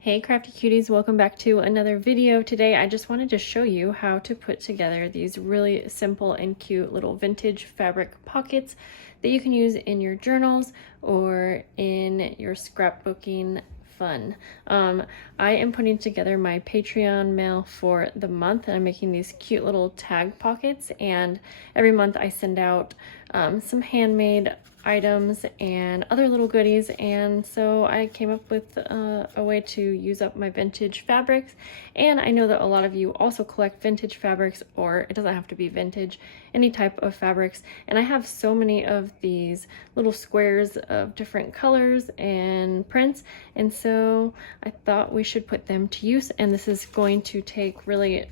Hey crafty cuties, welcome back to another video. Today I just wanted to show you how to put together these really simple and cute little vintage fabric pockets that you can use in your journals or in your scrapbooking fun. I am putting together my Patreon mail for the month, and I'm making these cute little tag pockets, and every month I send out some handmade items and other little goodies, and so I came up with a way to use up my vintage fabrics. And I know that a lot of you also collect vintage fabrics, or it doesn't have to be vintage, any type of fabrics, and I have so many of these little squares of different colors and prints, and so I thought we should put them to use. And this is going to take really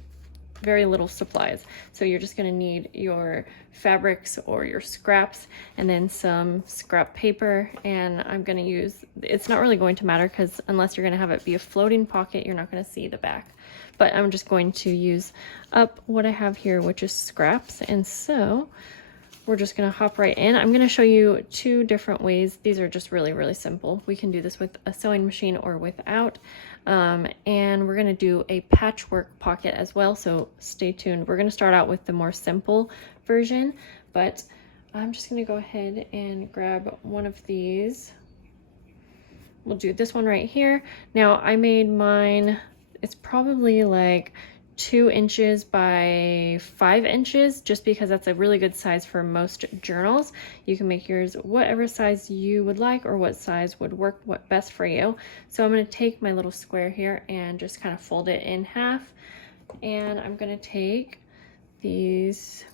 very little supplies. So you're just going to need your fabrics or your scraps, and then some scrap paper. And I'm going to use, it's not really going to matter because unless you're going to have it be a floating pocket, you're not going to see the back. But I'm just going to use up what I have here, which is scraps. And so we're just going to hop right in. I'm going to show you two different ways. These are just really simple. We can do this with a sewing machine or without. And we're going to do a patchwork pocket as well, so stay tuned. We're going to start out with the more simple version, but I'm just going to go ahead and grab one of these. We'll do this one right here. Now I made mine, it's probably like 2 inches by 5 inches, just because that's a really good size for most journals. You can make yours whatever size you would like, or what size would work best for you. So I'm going to take my little square here and just kind of fold it in half, and I'm going to take these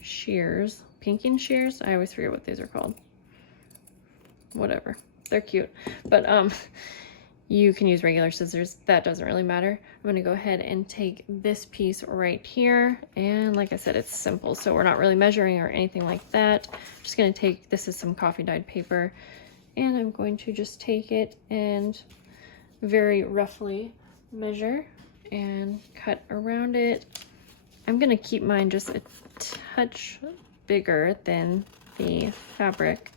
shears, pinking shears, I always forget what these are called, whatever, they're cute, but you can use regular scissors, that doesn't really matter. I'm going to go ahead and take this piece right here, and like I said, it's simple, so we're not really measuring or anything like that. I'm just going to take, this is some coffee dyed paper, and I'm going to just take it and very roughly measure and cut around it. I'm going to keep mine just a touch bigger than the fabric.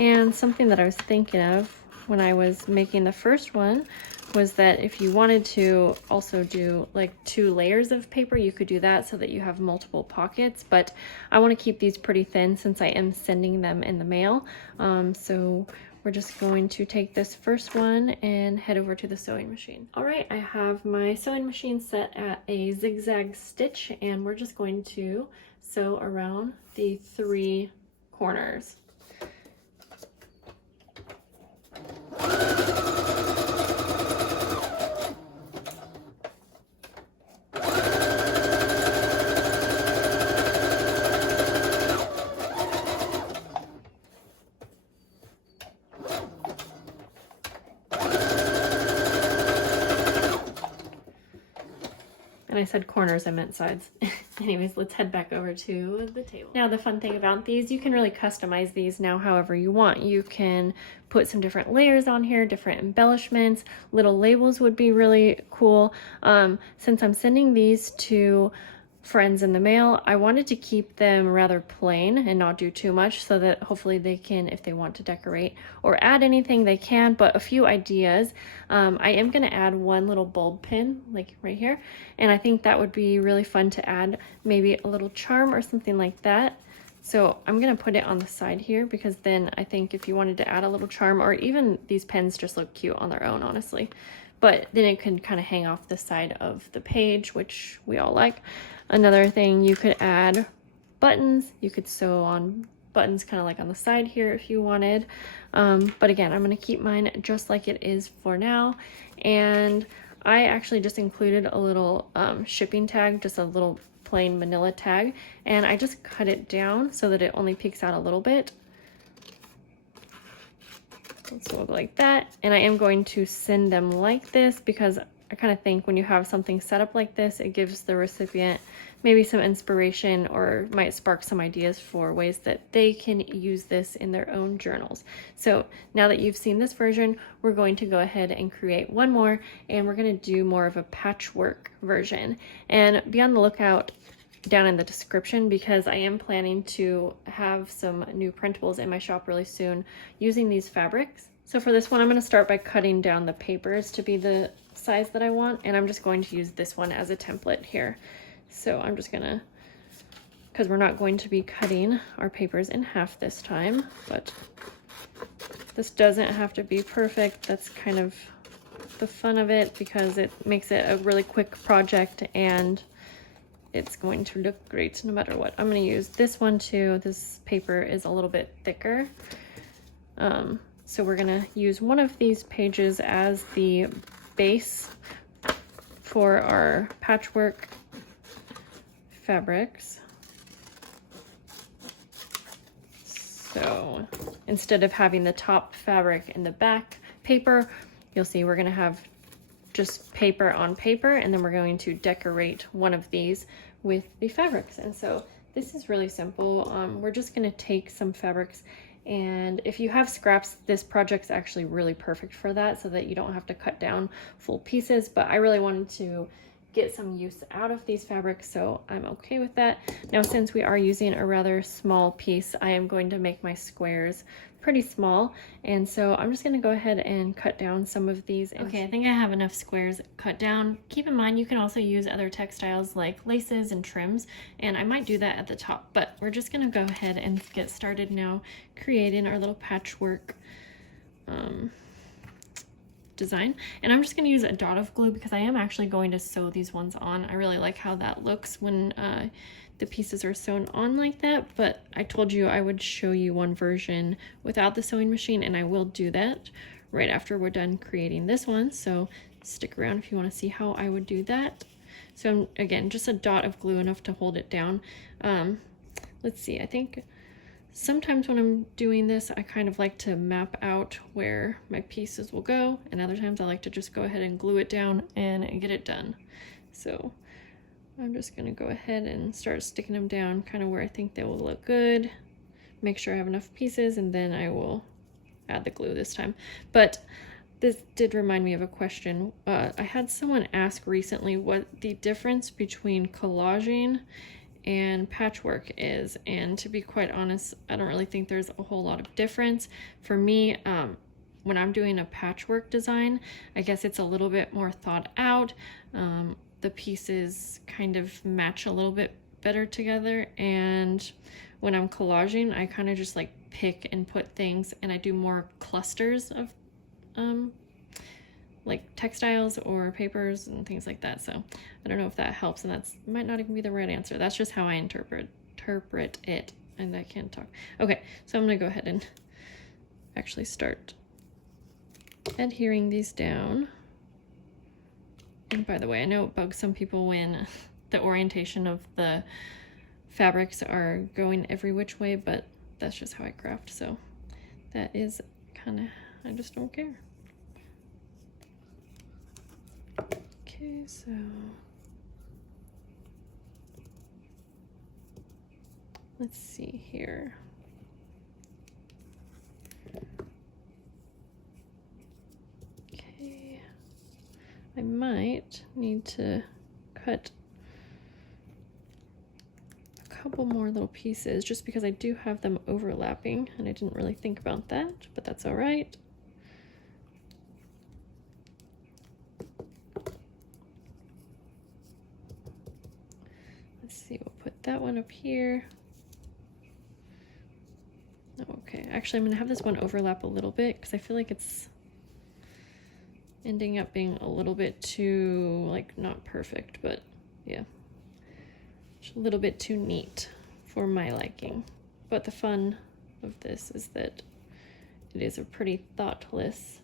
And something that I was thinking of when I was making the first one was that if you wanted to also do like 2 layers of paper, you could do that so that you have multiple pockets. But I want to keep these pretty thin since I am sending them in the mail. So we're just going to take this first one and head over to the sewing machine. All right, I have my sewing machine set at a zigzag stitch, and we're just going to sew around the 3 corners. And I said corners, I meant sides. Anyways, let's head back over to the table. Now, the fun thing about these, you can really customize these now however you want. You can put some different layers on here, different embellishments, little labels would be really cool. Since I'm sending these to friends in the mail, I wanted to keep them rather plain and not do too much, so that hopefully they can, if they want to decorate or add anything, they can. But a few ideas. I am going to add one little bulb pin, like right here, and I think that would be really fun to add maybe a little charm or something like that. So I'm going to put it on the side here, because then I think if you wanted to add a little charm, or even these pens just look cute on their own, honestly. But then it can kind of hang off the side of the page, which we all like. Another thing, you could add buttons. You could sew on buttons kind of like on the side here if you wanted. But again, I'm going to keep mine just like it is for now. And I actually just included a little shipping tag, just a little plain manila tag. And I just cut it down so that it only peeks out a little bit. So we'll go like that, and I am going to send them like this, because I kind of think when you have something set up like this, it gives the recipient maybe some inspiration, or might spark some ideas for ways that they can use this in their own journals. So now that you've seen this version, we're going to go ahead and create one more, and we're going to do more of a patchwork version. And be on the lookout down in the description, because I am planning to have some new printables in my shop really soon using these fabrics. So for this one, I'm going to start by cutting down the papers to be the size that I want, and I'm just going to use this one as a template here. So I'm just gonna, because we're not going to be cutting our papers in half this time, but this doesn't have to be perfect. That's kind of the fun of it, because it makes it a really quick project and it's going to look great no matter what. I'm going to use this one too. This paper is a little bit thicker. So we're going to use one of these pages as the base for our patchwork fabrics. So instead of having the top fabric and the back paper, you'll see we're going to have just paper on paper, and then we're going to decorate one of these with the fabrics. And so this is really simple. We're just going to take some fabrics, and if you have scraps, this project's actually really perfect for that, so that you don't have to cut down full pieces. But I really wanted to get some use out of these fabrics, so I'm okay with that. Now, since we are using a rather small piece, I am going to make my squares pretty small, and so I'm just going to go ahead and cut down some of these. Okay, I think I have enough squares cut down. Keep in mind, you can also use other textiles like laces and trims, and I might do that at the top, but we're just going to go ahead and get started now creating our little patchwork design. And I'm just going to use a dot of glue because I am actually going to sew these ones on. I really like how that looks when the pieces are sewn on like that, but I told you I would show you one version without the sewing machine, and I will do that right after we're done creating this one, so stick around if you want to see how I would do that. So again, just a dot of glue, enough to hold it down. Let's see, I think sometimes when I'm doing this, I kind of like to map out where my pieces will go, and other times I like to just go ahead and glue it down and get it done. So I'm just going to go ahead and start sticking them down kind of where I think they will look good. Make sure I have enough pieces, and then I will add the glue this time. But this did remind me of a question. I had someone ask recently what the difference between collaging and patchwork is, and to be quite honest, I don't really think there's a whole lot of difference. For me, when I'm doing a patchwork design, I guess it's a little bit more thought out. The pieces kind of match a little bit better together, and when I'm collaging, I kind of just like pick and put things, and I do more clusters of like textiles or papers and things like that. So I don't know if that helps, and that's might not even be the right answer. That's just how I interpret it, and I can't talk. Okay, so I'm gonna go ahead and actually start adhering these down. And by the way, I know it bugs some people when the orientation of the fabrics are going every which way, but that's just how I craft, so that is kind of, I just don't care. Okay, so let's see here. Okay, I might need to cut a couple more little pieces just because I do have them overlapping, and I didn't really think about that, but that's all right. Let's see, we'll put that one up here. Okay, actually I'm gonna have this one overlap a little bit because I feel like it's ending up being a little bit too, like, not perfect, but yeah, just a little bit too neat for my liking. But the fun of this is that it is a pretty thoughtless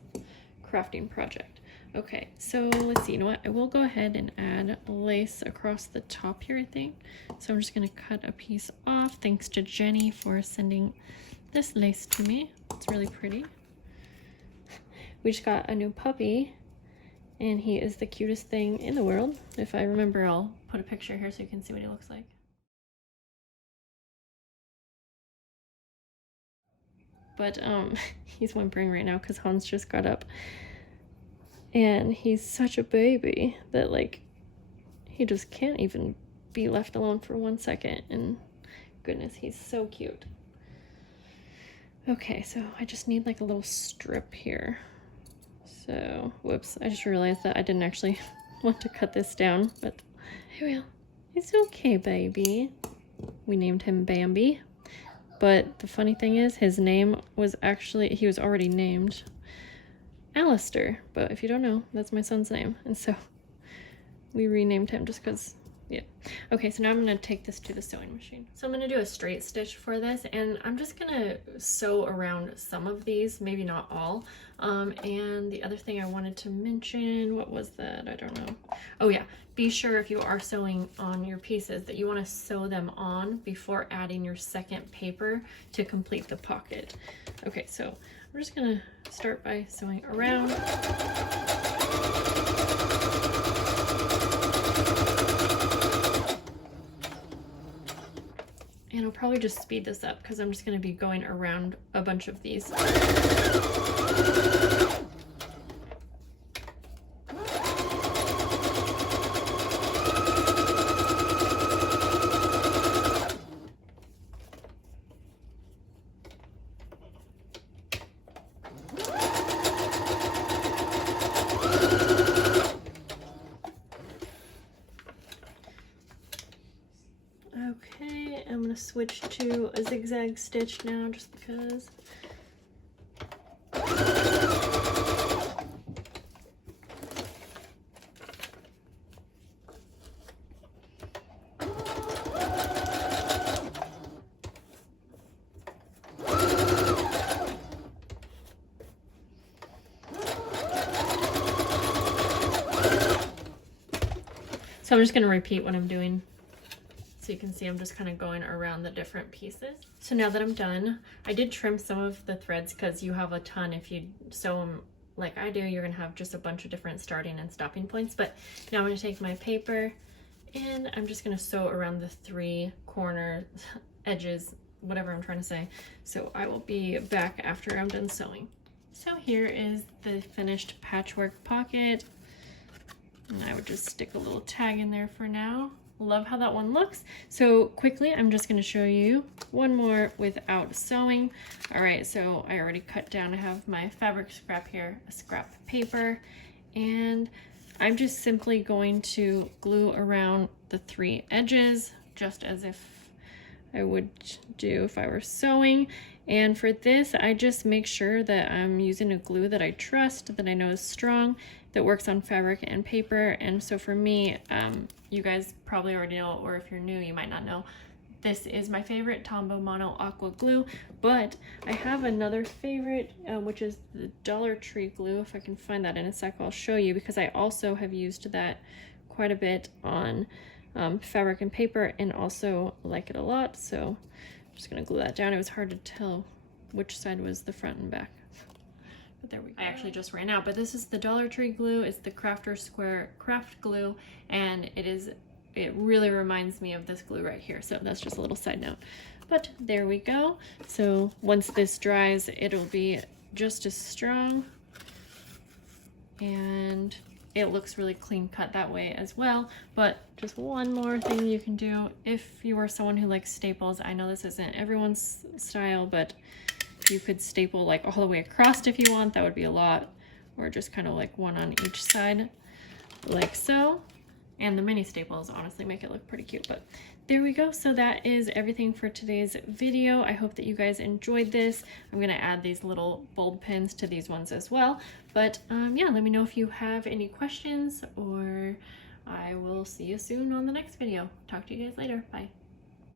crafting project. Okay, so let's see, you know what, I will go ahead and add lace across the top here, I think. So I'm just gonna cut a piece off. Thanks to Jenny for sending this lace to me. It's really pretty. We just got a new puppy, and he is the cutest thing in the world. If I remember, I'll put a picture here so you can see what he looks like. But he's whimpering right now because Hans just got up, and he's such a baby that, like, he just can't even be left alone for 1 second, and goodness, he's so cute. Okay, so I just need like a little strip here. So, whoops, I just realized that I didn't actually want to cut this down, but here we go. It's okay, baby. We named him Bambi. But the funny thing is, his name was actually, he was already named Alistair. But if you don't know, that's my son's name. And so we renamed him just because, yeah. Okay, so now I'm going to take this to the sewing machine. So I'm going to do a straight stitch for this, and I'm just going to sew around some of these, maybe not all. And the other thing I wanted to mention, what was that? I don't know. Oh yeah, be sure if you are sewing on your pieces that you want to sew them on before adding your second paper to complete the pocket. Okay, so I'm just going to start by sewing around. And I'll probably just speed this up because I'm just going to be going around a bunch of these. Okay, I'm going to switch to a zigzag stitch now just because. So I'm just going to repeat what I'm doing. So you can see I'm just kind of going around the different pieces. So now that I'm done, I did trim some of the threads because you have a ton. If you sew them like I do, you're going to have just a bunch of different starting and stopping points. But now I'm going to take my paper and I'm just going to sew around the 3 corner edges, whatever I'm trying to say. So I will be back after I'm done sewing. So here is the finished patchwork pocket. And I would just stick a little tag in there for now. Love how that one looks. So quickly, I'm just going to show you one more without sewing. All right, so I already cut down. I have my fabric scrap here, a scrap paper, and I'm just simply going to glue around the 3 edges, just as if I would do if I were sewing. And for this, I just make sure that I'm using a glue that I trust, that I know is strong, that works on fabric and paper. And so for me, you guys probably already know, or if you're new, you might not know, this is my favorite Tombow Mono Aqua Glue, but I have another favorite, which is the Dollar Tree glue. If I can find that in a sec, I'll show you, because I also have used that quite a bit on fabric and paper and also like it a lot. So I'm just gonna glue that down. It was hard to tell which side was the front and back. But there we go. I actually just ran out, but this is the Dollar Tree glue. It's the Crafter Square Craft Glue, and it really reminds me of this glue right here. So that's just a little side note. But there we go. So once this dries, it'll be just as strong, and it looks really clean cut that way as well. But just one more thing you can do if you are someone who likes staples. I know this isn't everyone's style, but you could staple like all the way across if you want. That would be a lot. Or just kind of like one on each side, like so. And the mini staples honestly make it look pretty cute. But there we go. So that is everything for today's video. I hope that you guys enjoyed this. I'm gonna add these little bulb pins to these ones as well. But yeah, let me know if you have any questions, or I will see you soon on the next video. Talk to you guys later. Bye.